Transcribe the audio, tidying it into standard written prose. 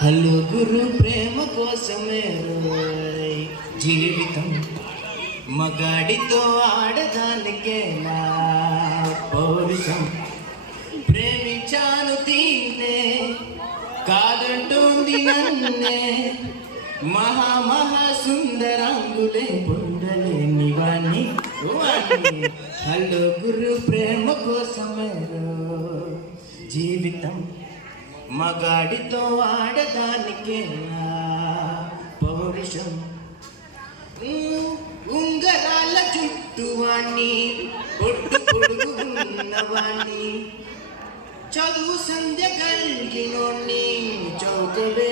hello గురు ప్రేమ కోసమే రోయ్ జీవితం మగాడితో ఆడదానికేనా పౌరుషం ప్రేమించాను దీన్నే కాదంటోంది నన్నే మహా సుందరాంగులే పొందలేని వాణ్ణి హలో గురు ప్రేమ కోసమే రోయ్ జీవితం మగాడితో ఆడదానికేనా పౌరుషం ఉంగరాల చుట్టువాణ్ణి పొట్టు పొడుగు ఉన్నవాణ్ణి చదువు సంధ్య కలిగినోణ్ణి చౌకవే